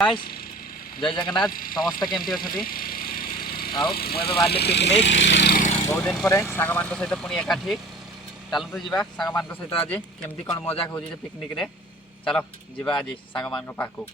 Guys जय जगन्नाथ समस्त केमती अच्छी मुझे बाहर पिकनिक बहुत दिन पर सांग मान सहित पुणी एकाठी चलतु जा सांग मान सहित आज केमती कौन मजा हो पिकनिक रे चलो जीवा आज सांग मान पाखु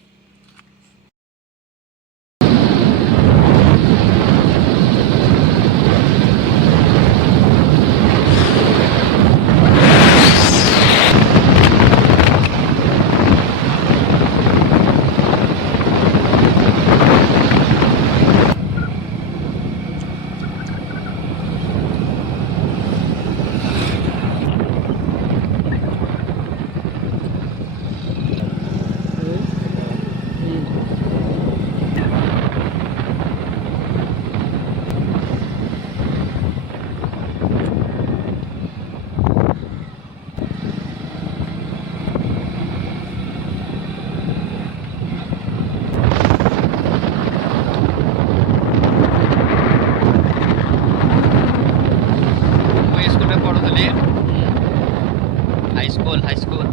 हाई स्कूल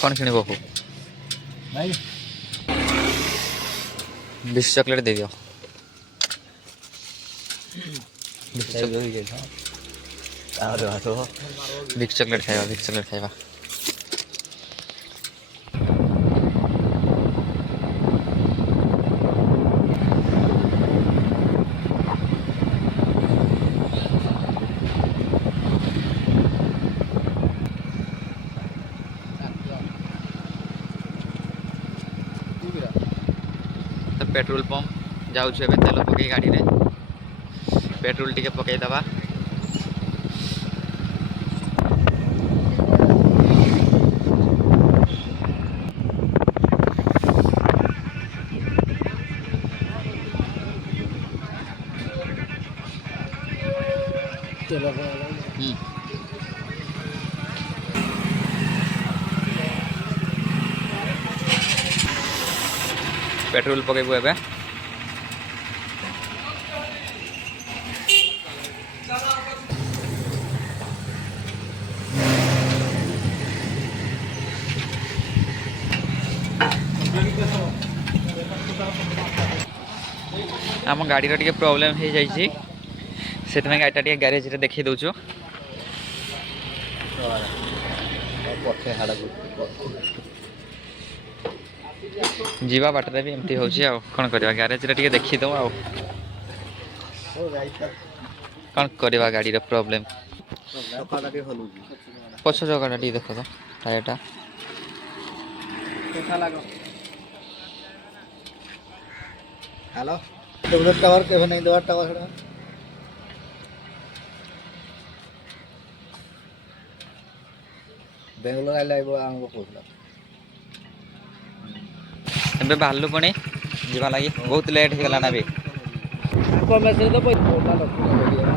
कौन किण बहु भाई 20 चॉकलेट दे दियो 20 चॉकलेट खाइबा पेट्रोल पंप जाऊँ तेल पकई गाड़ी रे पेट्रोल टिके पकई दबा पेट्रोल पकेबू एबे आम गाड़ी टे प्रॉब्लम हो जाइए से गाड़ीटा टे ग्यारेज रे देखी दौचु जीवा बाटर भी एमती हो कौन करवा ग्यारेज रे टे देखीद कौन करवा गाड़ी रे प्रॉब्लम पछ जगह टे देख तो टायरटा हेलो टावर के नहीं दवा टावर बेंगलोर आइले आमको पहुँचला एबे बाहरलु पुणी जीवा लगी बहुत लेट हो गला ना भी मेसेज तो पैसा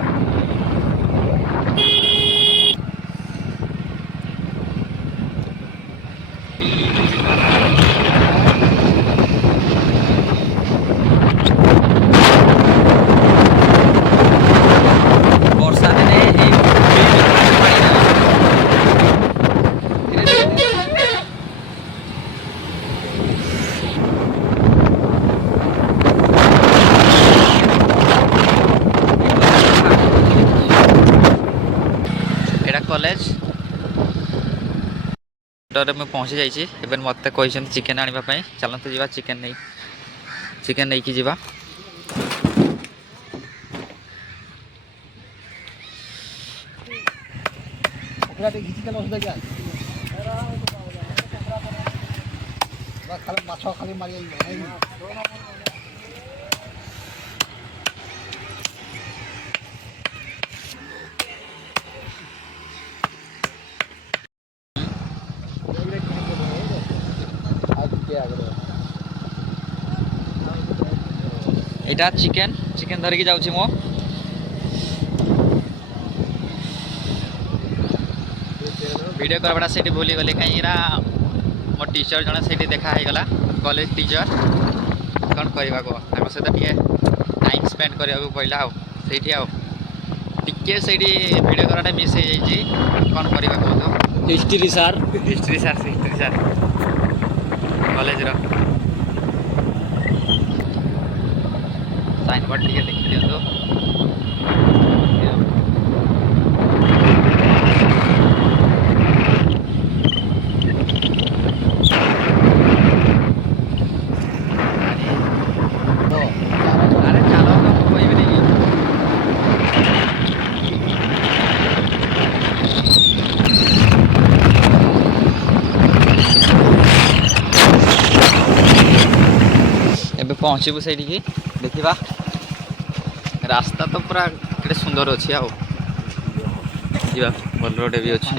कॉलेज मैं पहुँची जाइए मत कही चिकेन आने चलते जी चिकेन नहीं कि जीवा खाली मारी आगे এটা চিকেন চিকেন ধরিকি যাଉଛି ମୁଁ ভিডিও করবাটা সেটি ভুলি গলি কাইଁକି ନା ମୋ ଟିଚର ଜଣେ ସେଇଠି ଦେଖା ହେଇଗଲା କଲେଜ ଟିଚର କ'ଣ କରିବା କୁହ ତାଙ୍କ ସହିତ ଟିକେ ଟାଇମ୍ ସ୍ପେଣ୍ଡ କରିବାକୁ ପଡ଼ିଲା ଆଉ ସେଇଠି ଆଉ ଟିକେ ସେଇଠି ଭିଡ଼ିଓ କରାଟା ମିସ୍ ହେଇଯାଇଛି କ'ଣ କରିବା କୁହନ୍ତୁ हिस्ट्री सर ହିଷ୍ଟ୍ରି ସାର୍ କଲେଜର ସାଇନ୍ ବୋର୍ଡ଼ ଟିକେ ଦେଖି ଦିଅନ୍ତୁ ଆରେ ଚାଲ ମୁଁ କହିବିନି କି ଏବେ ପହଞ୍ଚିବୁ ସେଇଠିକି ଦେଖିବା ରାସ୍ତା ତ ପୁରା କେତେ ସୁନ୍ଦର ଅଛି ଆଉ ଯିବା ଭଲ ରୋଡ଼ ବି ଅଛି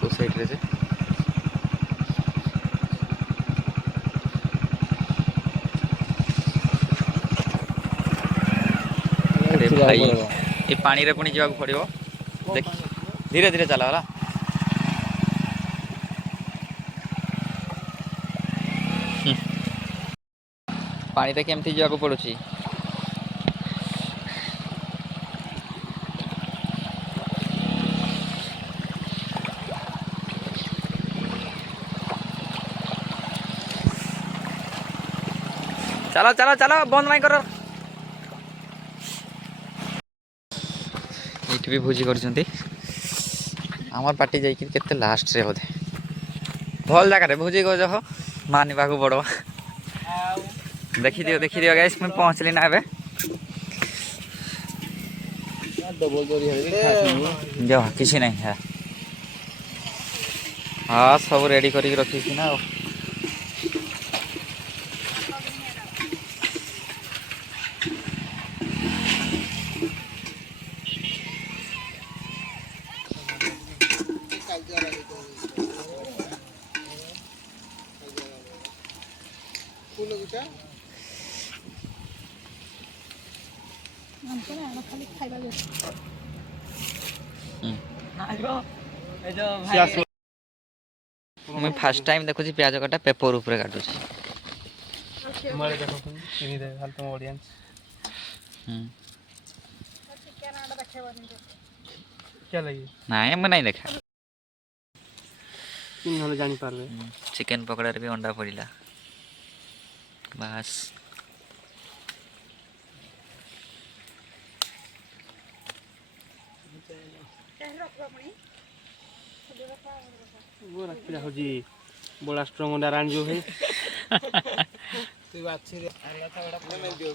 କୋଉ ସାଇଡ଼ରେ ଯେ अरे भाई ये पानी रे पुणी जावाक पड़िबो देख धीरे धीरे चला होला पानी रे केमती जावाक पड़ुची चलो चलो चलो बंद नहीं करो ये भी भोजी कर पार्टी जाते लास्ट रे बोधे भल जगह भोजी कर मानवा को पड़ो देखी दियो गाइस मैं पहुँचली ना एबे जो किसी नहीं है हाँ सब रेडी करके रखी ना मैं फर्स्ट टाइम देखुची प्याज कटा पेपर ऊपर काटुची नहीं मैं नहीं देखा जानी पारबे चिकन पकड़ा रे भी अंडा पड़िला बस वो रख जा जी बड़ा स्ट्रांग अंडा रान जो है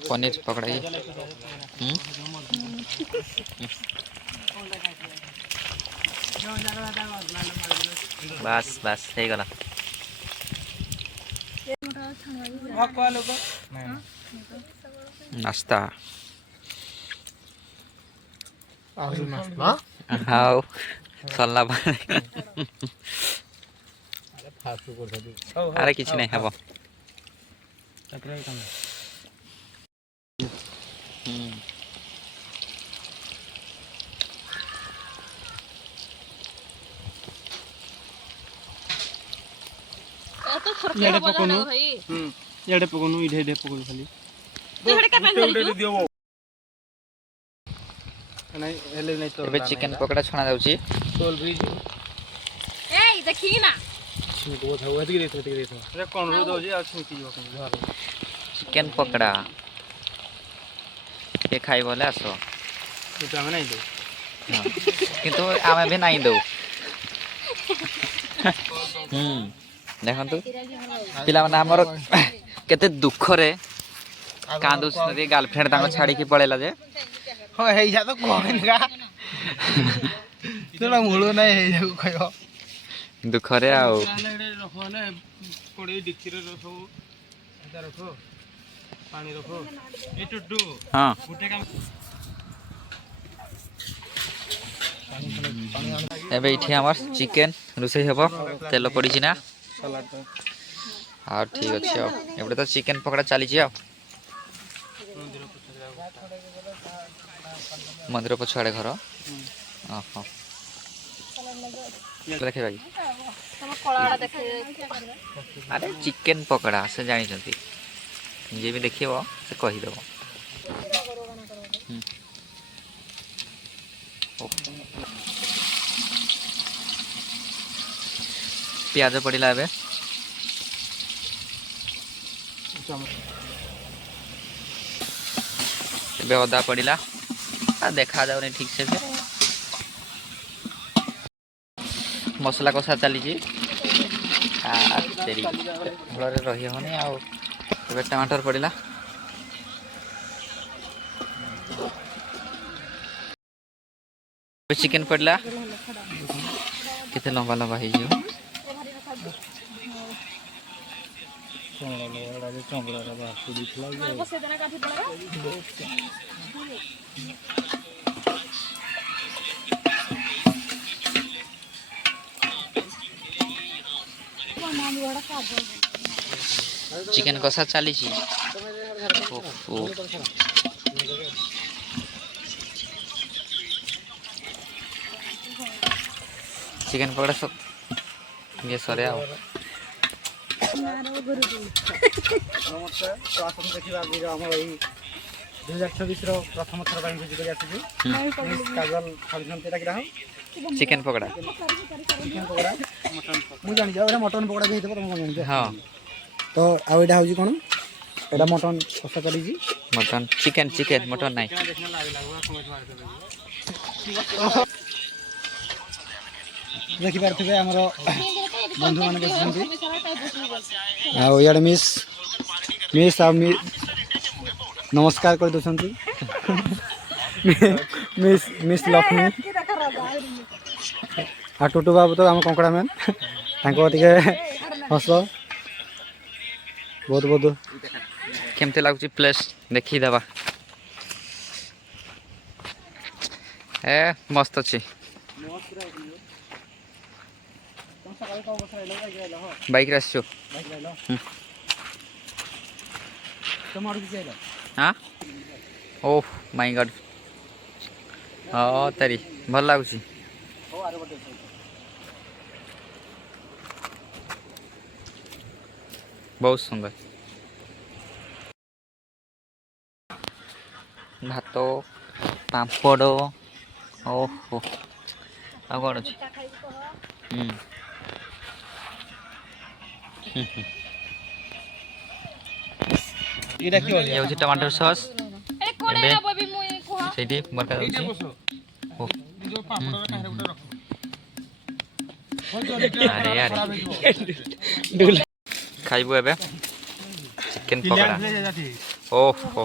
पनीर पकड़ाई बस बस हो गला नाश्ता हाँ सरला अरे किसी नहीं हेब इडे पकोनु इडे पकोनु खाली नहीं हेले नहीं तो एबे चिकन पकोड़ा छणा जाउची टोल ब्रिज ए देखी ना छिंको था ओती रे अरे कोन रो दो जे आ छिंकी जो कहीं घर चिकन पकोड़ा के खाई बोले आसो तो हम नहीं दो किंतु आमे भी नहीं दो देखंतु पिला माने हमर केते दुख रे कांदुस नदी गर्लफ्रेंड ताको छाड़ी के पळेला जे हो हे जा तो कोन का तो ना मुळो नहीं हे जा कयो दुख रे आउ रखो ना कोड़ी डिक्की रे रखो इधर रखो पानी रखो ए टुडू हां गुटे काम एबे इठी हमर चिकन रुसई हेबो तेल पड़ी छी ना सलाड हाँ ठीक अच्छे एबे तो चिकन पकड़ा चली छी मंदिर पछुआड़े घर ओहो देखे भाई ତମ କଳାଟା ଦେଖେ अरे चिकेन पकड़ा से जानी जे भी देखिए से कहीदेव प्याज पड़ा ए अदा पड़ा देखा जाऊनी ठीक से मसला कषा चली भल रही होनी आउ टमाटर पड़ा चिकेन पड़ा केते लंबा लंबा हो चिकेन कषा चली चिकेन पकड़ा सब ये सरे आओ प्रथम थर चिकेन पकड़ा मुझे जानी जाओ मटन पकड़ा भी तुम जानी हाँ तो आउ एटा हूँ कौन एटा मटन कषा करी मटन चिकेन चिकेन मटन नहीं देखिपे आमर बंधु मान इे मिस मिस आ नमस्कार कर दौरान मिस मिस लक्ष्मी आ टुटू बाबू तो आम कंकड़ा मैन हस बहुत बहुत केमती लगुच प्लेस देखी दबा ए मस्त अच्छी बाइक आसो हाँ ओह माय गॉड हाँ तारी भल लगुच बहुत सुंदर भात पापड़ ओहो आ कौन अच्छे ये टमाटर सॉस से बरका अरे अरे खाइबू एबे चिकेन पकड़ा ओहो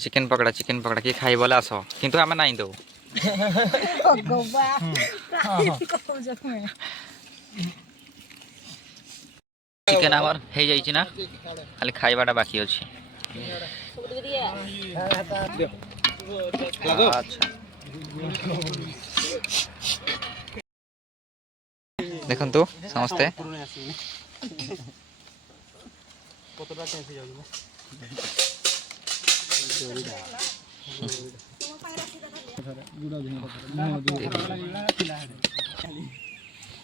चिकेन पकड़ा किए खाई बोले आस किंतु आम ना दो चिकेन आमर हो जाइए ना खाली खाइबाटा बाकी अच्छे अच्छा देखु समस्ते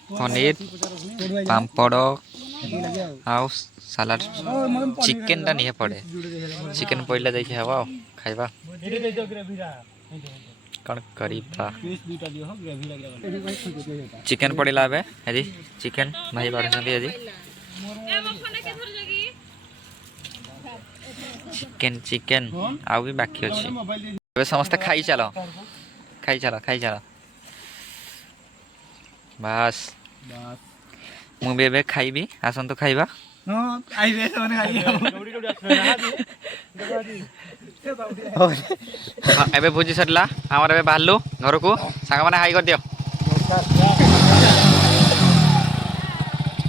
पनीर पापड़ आउ सलाड चिकेन टा नहीं पड़े चिकेन पड़े देखिए हवा खाइबा कौन करीबा चिकेन पड़ा ए हजी चिकेन भाई बाढ़ी हजी चिकेन चिकेन आउ भी बाकी अच्छे समस्ते खाई चल बस मुझे खाइबी आसतु खाइबा एबे भोजी सरला आमर एबे बाहरलु घर को सांग माने हाई कर दियो।